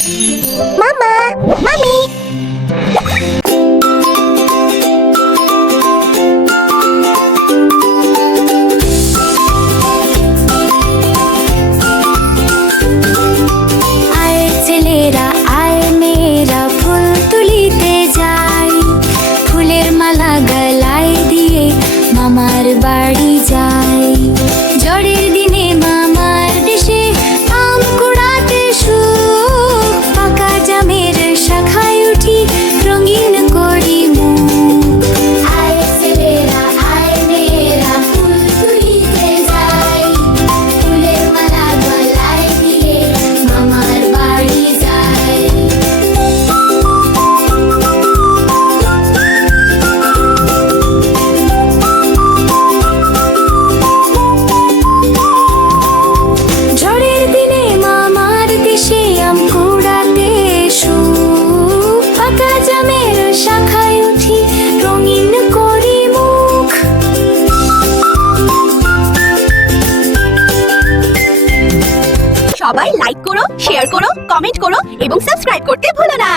মামা, মামি। আয় ছেলেরা আয় মেয়েরা ফুল তুলিতে যাই, ফুলের মালা গলায় দিয়ে মামার বাড়ি যাই। ঝড়ের দিনে মামার দেশে আম কুড়াতে সুখ, পাকা জামের শাখায় উঠি রঙিন করি মুখ। আয় ছেলেরা আয় মেয়েরা ফুল তুলিতে যাই, ফুলের মালা গলায় দিয়ে মামার বাড়ি যাই। ঝড়ের দিনে মামার দেশে আম কুড়াতে সুখ, পাকা জামের শাখায় উঠি রঙিন করি মুখ। সবাই লাইক করো, শেয়ার করো, কমেন্ট করো এবং সাবস্ক্রাইব করতে ভুলো না।